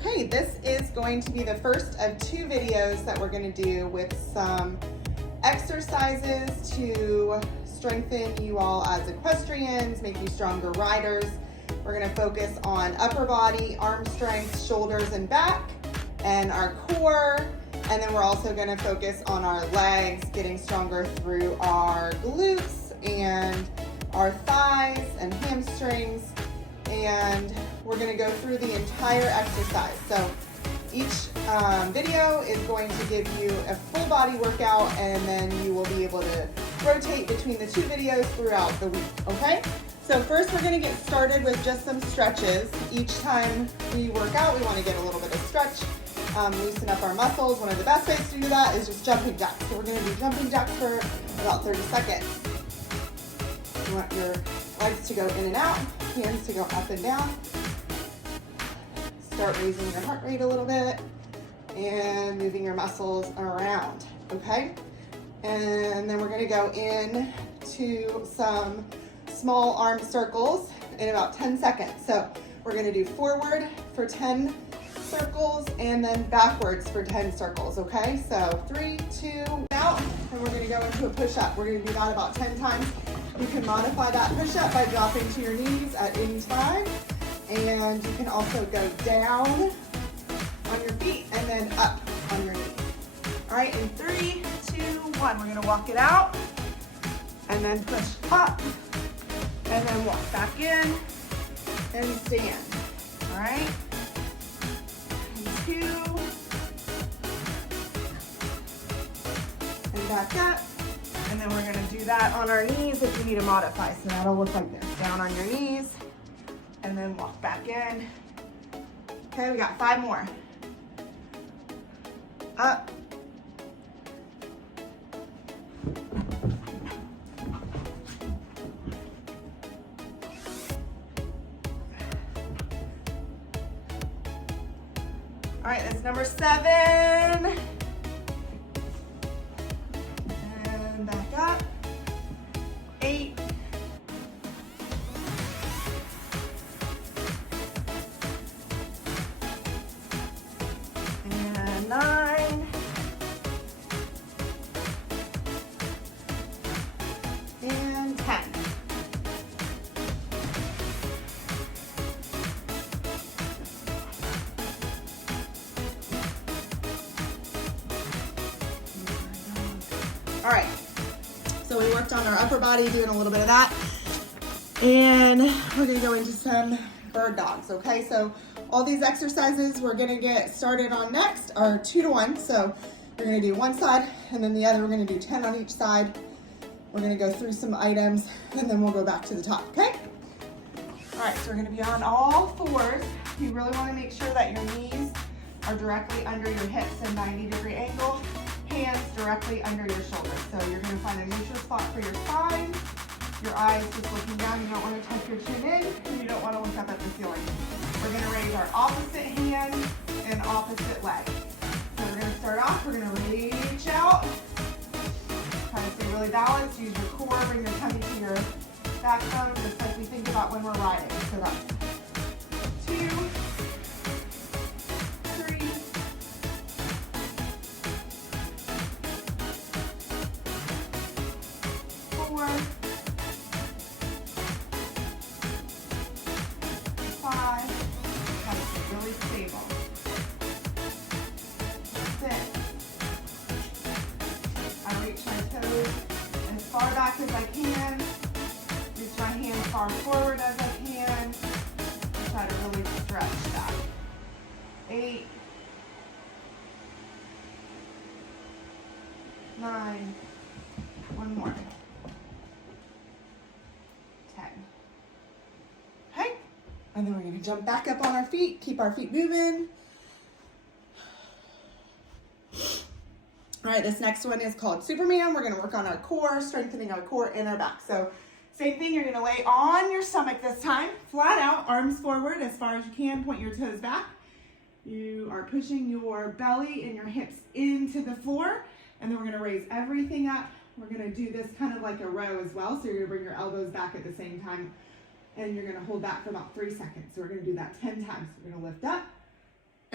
Okay, this is going to be the first of 2 videos that we're going to do with some exercises to strengthen you all as equestrians, make you stronger riders. We're going to focus on upper body, arm strength, shoulders and back, and our core. And then we're also going to focus on our legs, getting stronger through our glutes and our thighs and hamstrings. And we're going to go through the entire exercise. So each video is going to give you a full body workout, and then you will be able to rotate between the 2 videos throughout the week, okay? So first we're going to get started with just some stretches. Each time we work out, we want to get a little bit of stretch, loosen up our muscles. One of the best ways to do that is just jumping jacks. So we're going to do jumping jacks for about 30 seconds. You want your legs to go in and out, hands to go up and down. Start raising your heart rate a little bit and moving your muscles around, okay? And then we're gonna go in to some small arm circles in about 10 seconds. So we're gonna do forward for 10 circles and then backwards for 10 circles, okay? So 3, 2, out, and we're gonna go into a push-up. We're gonna do that about 10 times. You can modify that push-up by dropping to your knees at any time. And you can also go down on your feet and then up on your knees. All right, in 3, 2, 1, we're gonna walk it out and then push up and then walk back in and stand. All right, and 2, and back up. And then we're gonna do that on our knees if you need to modify. So that'll look like this, down on your knees, and then walk back in. Okay, we got 5 more. Up. All right, that's number 7. And back up. 8. And 9. And 10. All right, so we worked on our upper body, doing a little bit of that. And we're gonna go into some bird dogs, okay? So all these exercises we're gonna get started on next are 2 to 1. So we're gonna do one side and then the other. We're gonna do 10 on each side. We're gonna go through some items and then we'll go back to the top, okay? All right, so we're gonna be on all 4s. You really wanna make sure that your knees are directly under your hips in 90-degree angle, hands directly under your shoulders. So you're gonna find a neutral spot for your spine. Your eyes just looking down. You don't want to tuck your chin in, and you don't want to look up at the ceiling. We're going to raise our opposite hand and opposite leg. So we're going to start off. We're going to reach out. Try to stay really balanced. Use your core. Bring your tummy to your backbone, just like we think about when we're riding. So that's 2, 3, 4, 5, really stable. 6. I reach my toes as far back as I can. Reach my hands far forward as I can. Try to really stretch that. 8, 9, 1 more. 10. Okay. And then we're going to jump back up on our feet, keep our feet moving. All right, this next one is called Superman. We're going to work on our core, strengthening our core and our back. So same thing, you're going to lay on your stomach this time, flat out, arms forward as far as you can, point your toes back. You are pushing your belly and your hips into the floor, and then we're going to raise everything up. We're going to do this kind of like a row as well. So you're going to bring your elbows back at the same time, and you're going to hold that for about 3 seconds. So we're going to do that 10 times. We're going to lift up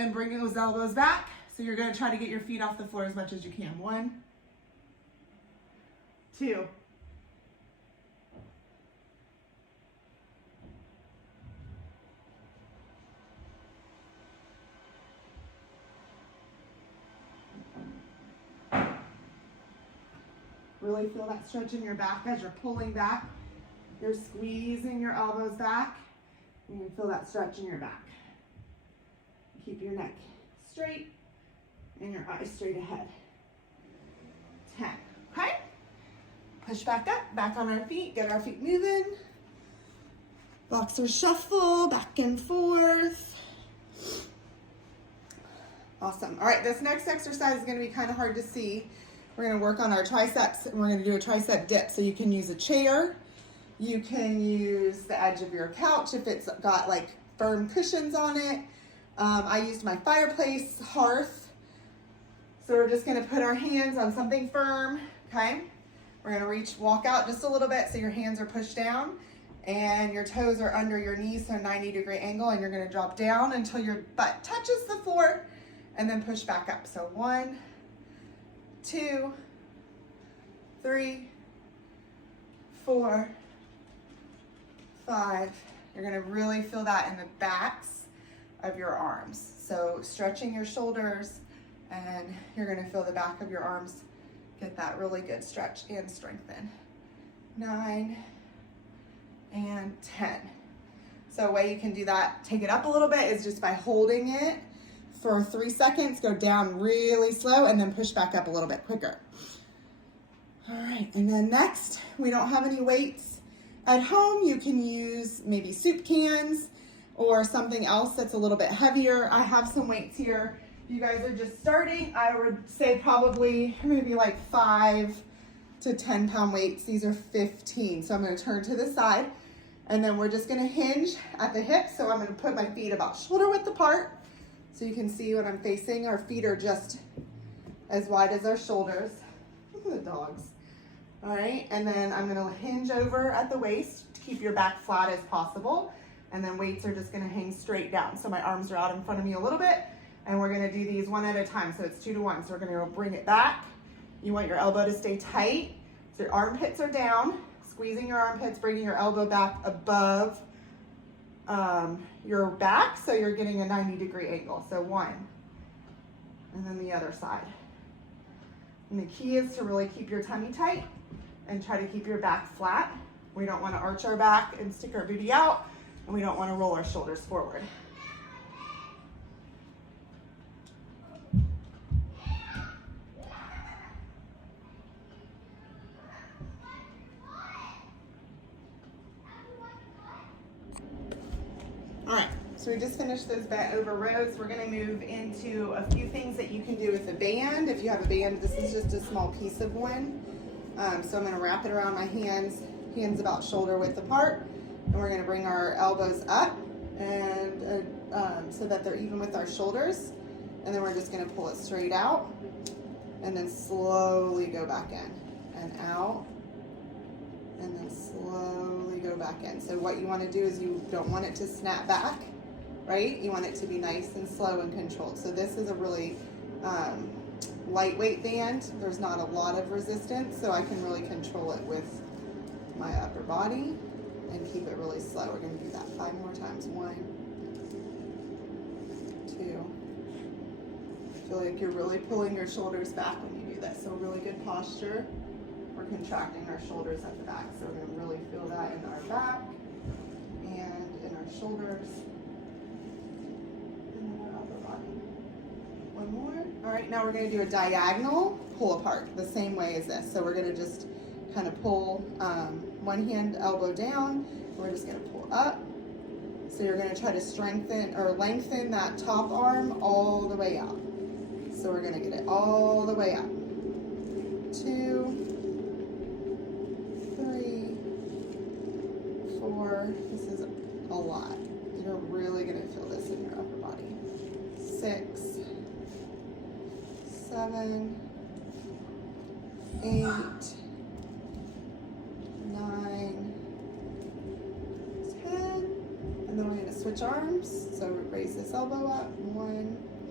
then bring those elbows back. So you're gonna try to get your feet off the floor as much as you can. 1, 2. Really feel that stretch in your back as you're pulling back. You're squeezing your elbows back, and you feel that stretch in your back. Keep your neck straight and your eyes straight ahead. 10, okay? Push back up, back on our feet, get our feet moving. Boxer shuffle, back and forth. Awesome. All right, this next exercise is gonna be kind of hard to see. We're gonna work on our triceps, and we're gonna do a tricep dip. So you can use a chair, you can use the edge of your couch if it's got like firm cushions on it. I used my fireplace hearth. So we're just gonna put our hands on something firm, okay? We're gonna walk out just a little bit so your hands are pushed down and your toes are under your knees, so 90-degree angle, and you're gonna drop down until your butt touches the floor and then push back up. So 1, 2, 3, 4, 5. You're gonna really feel that in the backs of your arms. So stretching your shoulders, and you're gonna feel the back of your arms get that really good stretch and strengthen. 9 and 10. So a way you can do that, take it up a little bit, is just by holding it for 3 seconds, go down really slow, and then push back up a little bit quicker. All right, and then next, we don't have any weights at home. You can use maybe soup cans or something else that's a little bit heavier. I have some weights here. If you guys are just starting, I would say probably maybe like 5 to 10 pound weights. These are 15. So I'm gonna turn to the side, and then we're just gonna hinge at the hips. So I'm gonna put my feet about shoulder width apart so you can see what I'm facing. Our feet are just as wide as our shoulders. Look at the dogs. All right, and then I'm gonna hinge over at the waist to keep your back flat as possible. And then weights are just gonna hang straight down. So my arms are out in front of me a little bit, and we're gonna do these one at a time. So it's 2 to 1. So we're gonna bring it back. You want your elbow to stay tight. So your armpits are down, squeezing your armpits, bringing your elbow back above your back. So you're getting a 90-degree angle. So 1, and then the other side. And the key is to really keep your tummy tight and try to keep your back flat. We don't wanna arch our back and stick our booty out, and we don't wanna roll our shoulders forward. All right, so we just finished those bent over rows. We're gonna move into a few things that you can do with a band. If you have a band, this is just a small piece of one. So I'm gonna wrap it around my hands about shoulder width apart, and we're gonna bring our elbows up and so that they're even with our shoulders. And then we're just gonna pull it straight out and then slowly go back in and out, and then slowly go back in. So what you want to do is you don't want it to snap back, right? You want it to be nice and slow and controlled. So this is a really lightweight band. There's not a lot of resistance, so I can really control it with my upper body and keep it really slow. We're going to do that 5 more times. 1, 2. Feel like you're really pulling your shoulders back when you do this. So really good posture. We're contracting our shoulders at the back. So we're gonna really feel that in our back and in our shoulders and in our upper body. 1 more. All right, now we're gonna do a diagonal pull apart the same way as this. So we're gonna just kind of pull one hand elbow down. We're just gonna pull up. So you're gonna try to strengthen or lengthen that top arm all the way out. So we're gonna get it all the way up. 2, 3, 4. This is a lot. You're really gonna feel this in your upper body. 6, 7, 8, 9, 10. And then we're gonna switch arms. So raise this elbow up. 1,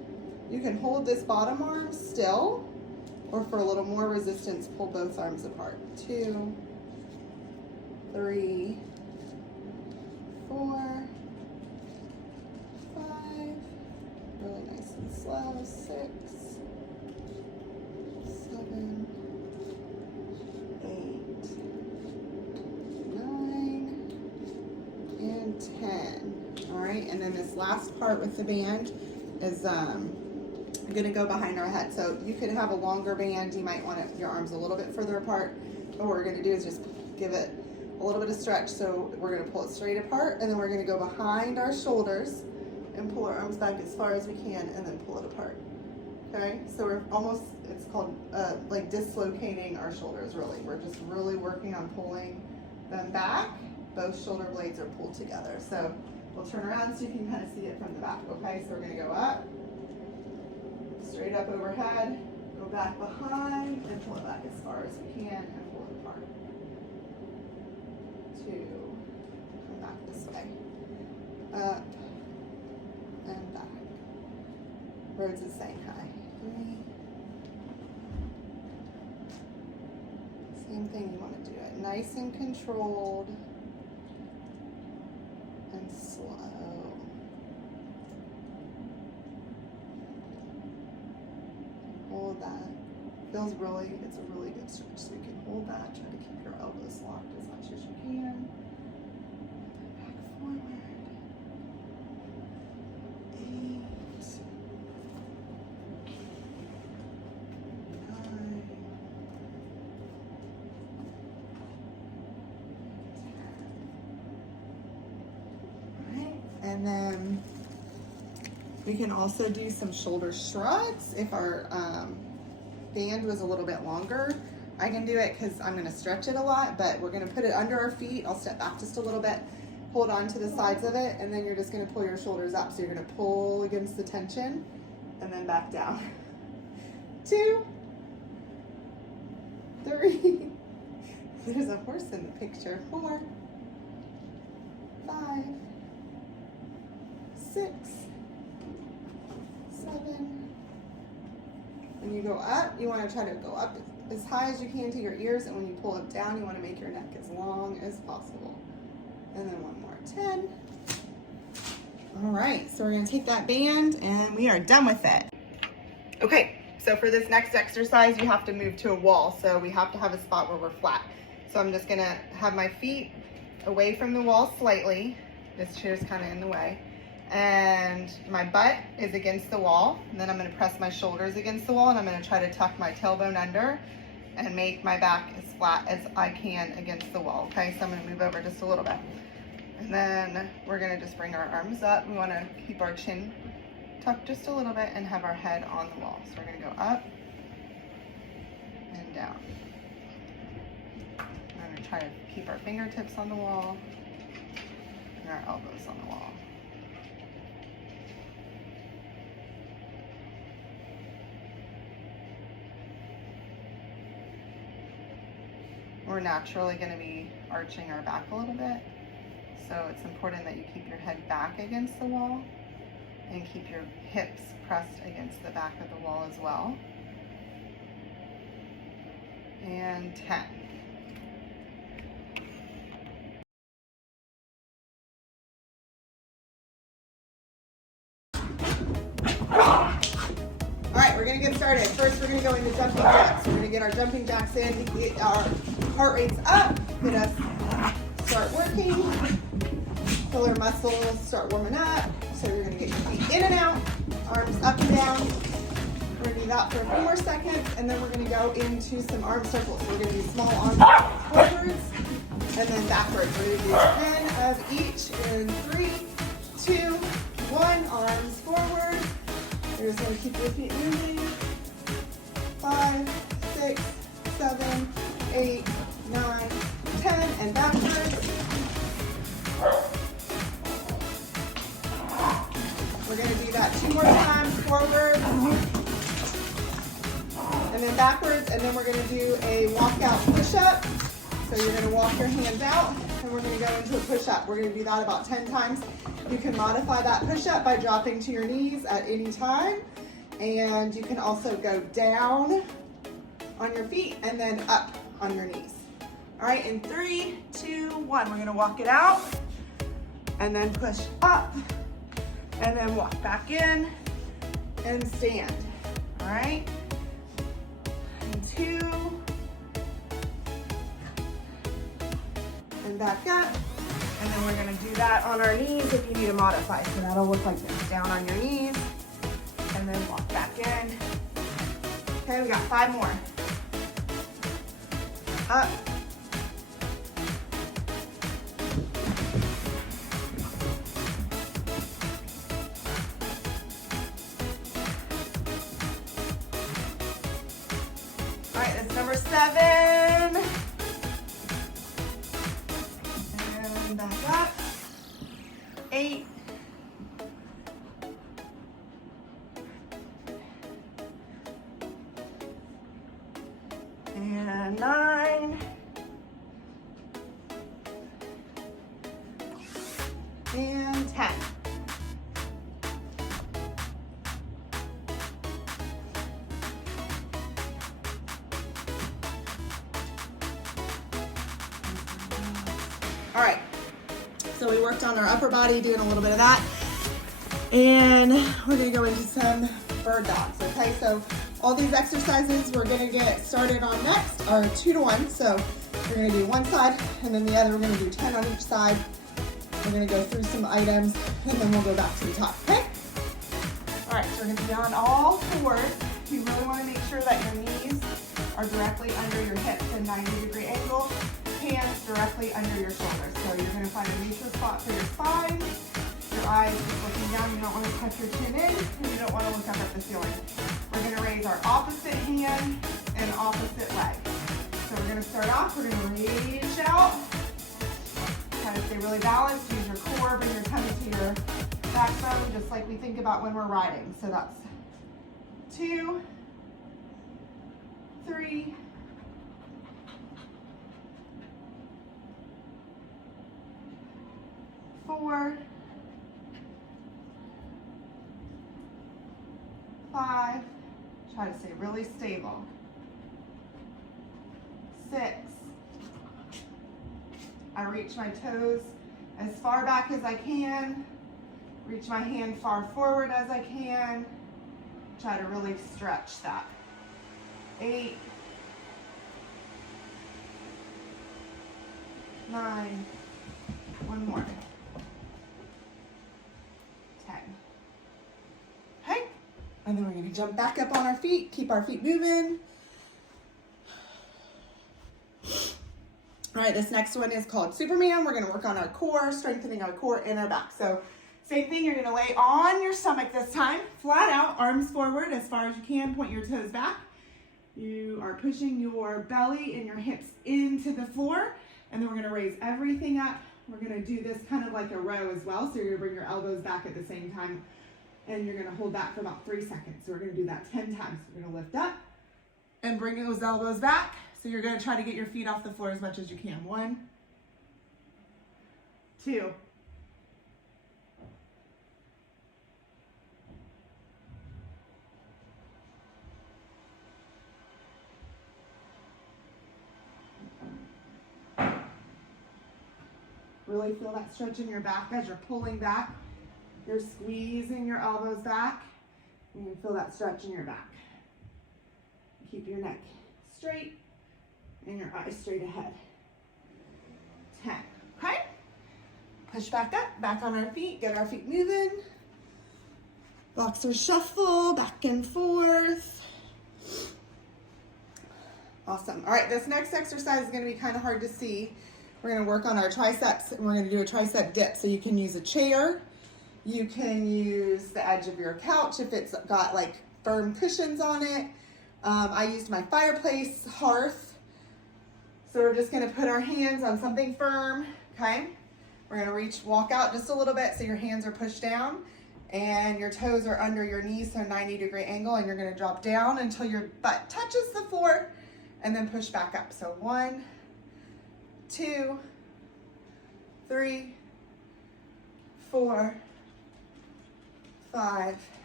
You can hold this bottom arm still, or for a little more resistance, pull both arms apart. 2, 3, 4, 5, really nice and slow, 6, 7, 8, 9, and 10. All right, and then this last part with the band is gonna go behind our head. So you could have a longer band, you might want your arms a little bit further apart. What we're gonna do is just give it a little bit of stretch. So we're gonna pull it straight apart, and then we're gonna go behind our shoulders and pull our arms back as far as we can, and then pull it apart. Okay, so we're almost, it's called like dislocating our shoulders, really. We're just really working on pulling them back. Both shoulder blades are pulled together. So we'll turn around so you can kind of see it from the back. Okay, so we're gonna go up, straight up overhead, go back behind, and pull it back as far as we can, and pull it apart. 2, and back this way. Up, and back. Rhodes is saying hi. 3. Same thing, you want to do it nice and controlled and slow. Hold that. Feels really, it's a really good stretch. So you can hold that, try to keep your elbows locked as much as you can. Back forward. 8, 9, 10. All right, and then we can also do some shoulder shrugs if our band was a little bit longer. I can do it because I'm going to stretch it a lot, but we're going to put it under our feet. I'll step back just a little bit, hold on to the sides of it, and then you're just going to pull your shoulders up. So you're going to pull against the tension and then back down. 2, 3, there's a horse in the picture. 4, 5, 6, 7. When you go up, you want to try to go up as high as you can to your ears, and when you pull it down, you want to make your neck as long as possible. And then one more. 10. All right, so we're going to take that band, and we are done with it. Okay, so for this next exercise, you have to move to a wall, so we have to have a spot where we're flat. So I'm just going to have my feet away from the wall slightly. This chair's kind of in the way. And my butt is against the wall, and then I'm going to press my shoulders against the wall, and I'm going to try to tuck my tailbone under and make my back as flat as I can against the wall. Okay, so I'm going to move over just a little bit, and then we're going to just bring our arms up. We want to keep our chin tucked just a little bit and have our head on the wall. So we're going to go up and down. I'm going to try to keep our fingertips on the wall and our elbows on the wall. We're naturally going to be arching our back a little bit, so it's important that you keep your head back against the wall and keep your hips pressed against the back of the wall as well. And 10. All right, we're gonna get started. First, we're gonna go into jumping jacks. We're gonna get our jumping jacks in, get our heart rates up, get us start working, till our muscles start warming up. So you're gonna get your feet in and out, arms up and down. We're gonna do that for a few more seconds, and then we're gonna go into some arm circles. We're gonna do small arms forwards and then backwards. We're gonna do 10 of each in 3, 2, 1. Arms forward. You're just going to keep your feet moving. 5, 6, 7, 8, 9, 10, and backwards. We're going to do that 2 more times, forward, and then backwards, and then we're going to do a walkout push-up. So you're going to walk your hands out, and we're going to go into a push-up. We're going to do that about 10 times. You can modify that push-up by dropping to your knees at any time. And you can also go down on your feet and then up on your knees. All right, in 3, 2, 1, we're gonna walk it out and then push up and then walk back in and stand. All right, and 2, and back up. And then we're gonna do that on our knees if you need to modify. So that'll look like this, down on your knees, and then walk back in. Okay, we got 5 more. Up. All right, that's number 7. And back up. 8. And 9. And 10. All right, so we worked on our upper body, doing a little bit of that. And we're gonna go into some bird dogs, okay? So all these exercises we're gonna get started on next are 2 to 1. So we're gonna do one side and then the other. We're gonna do 10 on each side. We're gonna go through some items and then we'll go back to the top, okay? All right, so we're gonna be on all 4. You really wanna make sure that your knees are directly under your hips in 90-degree angle, hands directly under your shoulders. So you're gonna find a neutral spot for your spine. Your eyes just looking down. You don't want to tuck your chin in, and you don't want to look up at the ceiling. We're going to raise our opposite hand and opposite leg. So we're going to start off. We're going to reach out. Try to stay really balanced. Use your core. Bring your tummy to your backbone, just like we think about when we're riding. So that's 2, 3, 4, 5, try to stay really stable. 6, I reach my toes as far back as I can, reach my hand far forward as I can, try to really stretch that. 8, 9, one more. 10. Okay, and then we're gonna jump back up on our feet, keep our feet moving. All right, this next one is called Superman. We're gonna work on our core, strengthening our core and our back. So same thing, you're gonna lay on your stomach this time, flat out, arms forward as far as you can, point your toes back. You are pushing your belly and your hips into the floor, and then we're gonna raise everything up. We're gonna do this kind of like a row as well. So you're gonna bring your elbows back at the same time, and you're gonna hold that for about 3 seconds. So we're gonna do that 10 times. We're gonna lift up and bring those elbows back. So you're gonna try to get your feet off the floor as much as you can. 1, 2, 3. Really feel that stretch in your back as you're pulling back. You're squeezing your elbows back, and you feel that stretch in your back. Keep your neck straight and your eyes straight ahead. 10, okay? Push back up, back on our feet, get our feet moving. Boxer shuffle, back and forth. Awesome. All right, this next exercise is gonna be kind of hard to see. We're gonna work on our triceps, and we're gonna do a tricep dip. So you can use a chair, you can use the edge of your couch if it's got like firm cushions on it. I used my fireplace hearth. So we're just gonna put our hands on something firm, okay? We're gonna walk out just a little bit so your hands are pushed down and your toes are under your knees, so 90-degree angle, and you're gonna drop down until your butt touches the floor and then push back up. So 1, 2, 3, 4, 5,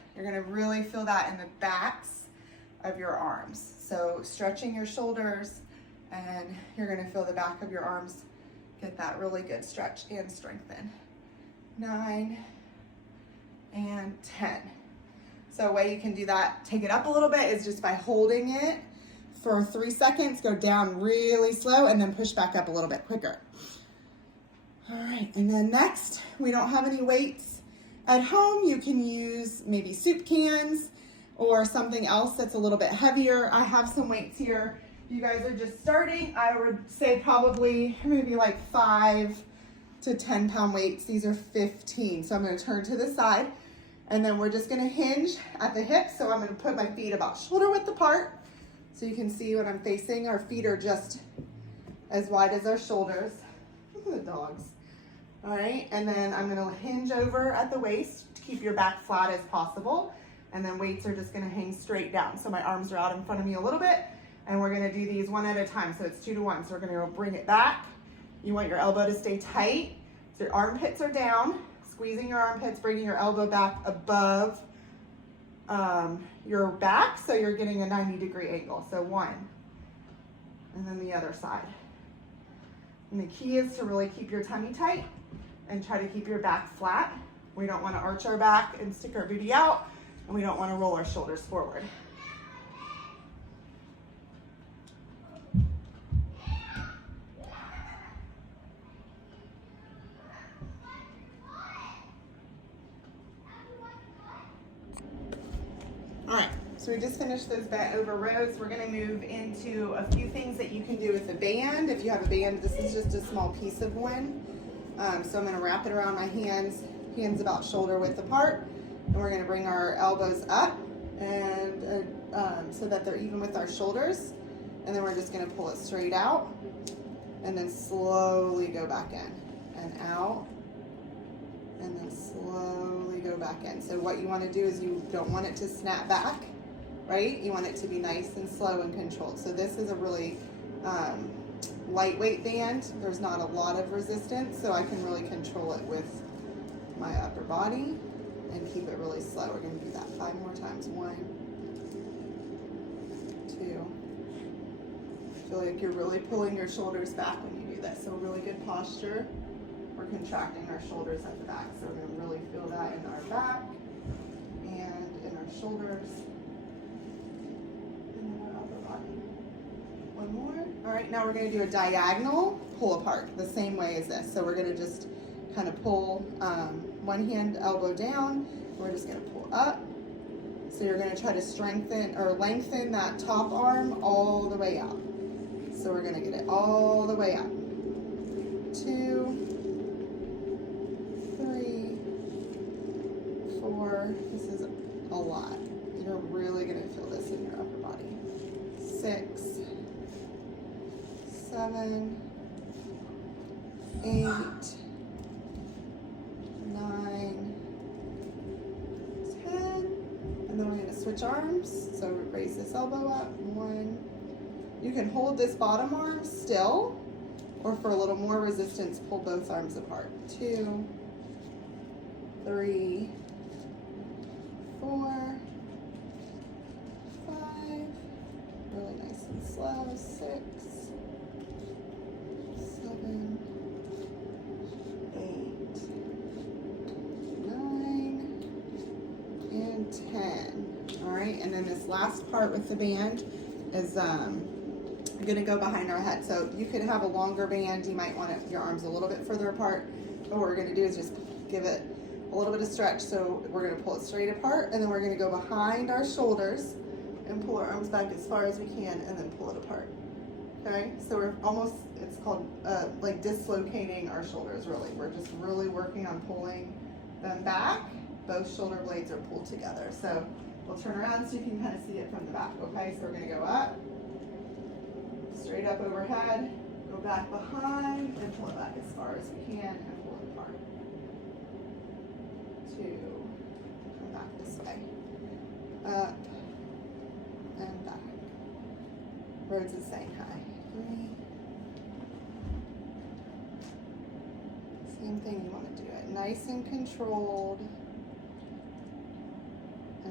You're gonna really feel that in the backs of your arms. So stretching your shoulders, and you're gonna feel the back of your arms get that really good stretch and strengthen. 9 and 10. So a way you can do that, take it up a little bit, is just by holding it for 3 seconds, go down really slow, and then push back up a little bit quicker. All right, and then next, we don't have any weights at home. You can use maybe soup cans or something else that's a little bit heavier. I have some weights here. If you guys are just starting, I would say probably maybe like 5 to 10 pound weights. These are 15. So I'm gonna turn to the side, and then we're just gonna hinge at the hips. So I'm gonna put my feet about shoulder width apart. So you can see when I'm facing, our feet are just as wide as our shoulders. Look at the dogs. All right, and then I'm gonna hinge over at the waist to keep your back flat as possible. And then weights are just gonna hang straight down. So my arms are out in front of me a little bit, and we're gonna do these one at a time. So it's 2 to 1. So we're gonna go bring it back. You want your elbow to stay tight. So your armpits are down, squeezing your armpits, bringing your elbow back above your back, so you're getting a 90-degree angle. So 1, and then the other side. And the key is to really keep your tummy tight and try to keep your back flat. We don't want to arch our back and stick our booty out, and we don't want to roll our shoulders forward. All right, so we just finished those bent over rows. We're gonna move into a few things that you can do with the band. If you have a band, this is just a small piece of one. So I'm gonna wrap it around my hands about shoulder width apart, and we're gonna bring our elbows up and so that they're even with our shoulders. And then we're just gonna pull it straight out and then slowly go back in and out, and then slowly go back in. So what you want to do is you don't want it to snap back, right? You want it to be nice and slow and controlled. So this is a really lightweight band. There's not a lot of resistance, so I can really control it with my upper body and keep it really slow. We're going to do that 5 more times. 1, 2. Feel like you're really pulling your shoulders back when you do this. So really good posture. We're contracting our shoulders at the back. So we're going to really feel that in our back and in our shoulders and in our upper body. 1 more. All right, now we're going to do a diagonal pull apart the same way as this. So we're going to just kind of pull one hand elbow down. We're just going to pull up. So you're going to try to strengthen or lengthen that top arm all the way out. So we're going to get it all the way out. 2, 3, 4. This is a lot. You're really going to feel this in your upper body. 6, 7, 8, 9, 10. And then we're going to switch arms. So raise this elbow up. 1. You can hold this bottom arm still, or for a little more resistance, pull both arms apart. 2, 3, 4, 5. Really nice and slow. 6, 7, 8, 9, and 10. All right, and then this last part with the band is going to go behind our head. So you could have a longer band. You might want your arms a little bit further apart. But what we're going to do is just give it a little bit of stretch. So we're going to pull it straight apart, and then we're going to go behind our shoulders and pull our arms back as far as we can, and then pull it apart. Okay, so we're almost, it's called like dislocating our shoulders, really. We're just really working on pulling them back. Both shoulder blades are pulled together. So we'll turn around so you can kind of see it from the back. Okay, so we're going to go up, straight up overhead, go back behind, and pull it back as far as we can, and pull it apart. 2, come back this way, up, and back. Birds is saying hi. 3. Same thing, you want to do it nice and controlled,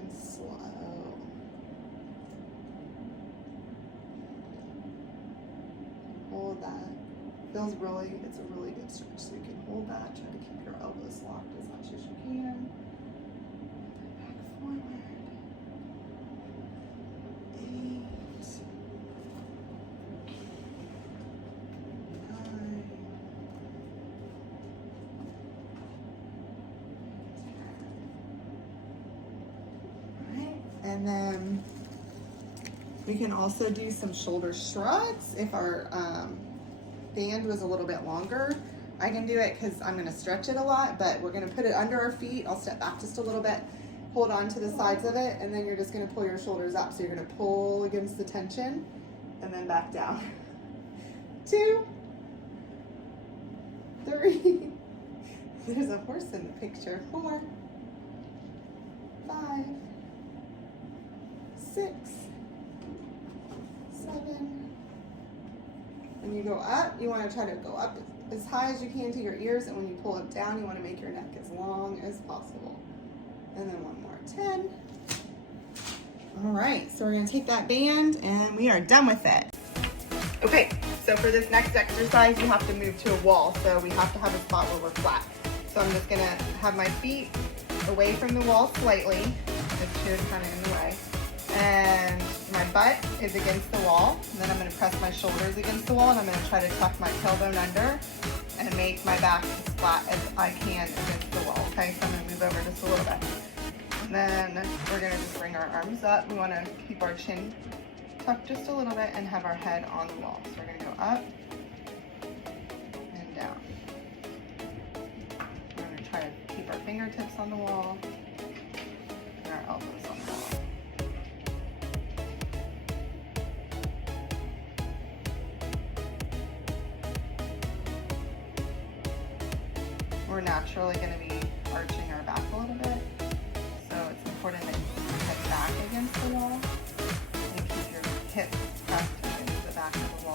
hold that. Feels really, it's a really good stretch. So you can hold that, try to keep your elbows locked as much as you can. Back forward. 8, 9, 10. Right, and then we can also do some shoulder shrugs if our band was a little bit longer. I can do it because I'm going to stretch it a lot, but we're going to put it under our feet. I'll step back just a little bit, hold on to the sides of it, and then you're just going to pull your shoulders up. So you're going to pull against the tension and then back down. 2, 3. There's a horse in the picture. 4, 5, 6, 7. When you go up, you want to try to go up as high as you can to your ears, and when you pull it down, you want to make your neck as long as possible. And then one more, 10. All right, so we're going to take that band and we are done with it. Okay, so for this next exercise, you have to move to a wall, so we have to have a spot where we're flat. So I'm just going to have my feet away from the wall slightly. The chair's kind of in the way. And my butt is against the wall. And then I'm going to press my shoulders against the wall, and I'm going to try to tuck my tailbone under and make my back as flat as I can against the wall. Okay, so I'm going to move over just a little bit. And then we're going to just bring our arms up. We want to keep our chin tucked just a little bit and have our head on the wall. So we're going to go up and down. We're going to try to keep our fingertips on the wall and our elbows on the wall. We're naturally going to be arching our back a little bit, so it's important that you keep your head back against the wall and keep your hips pressed against the back of the wall.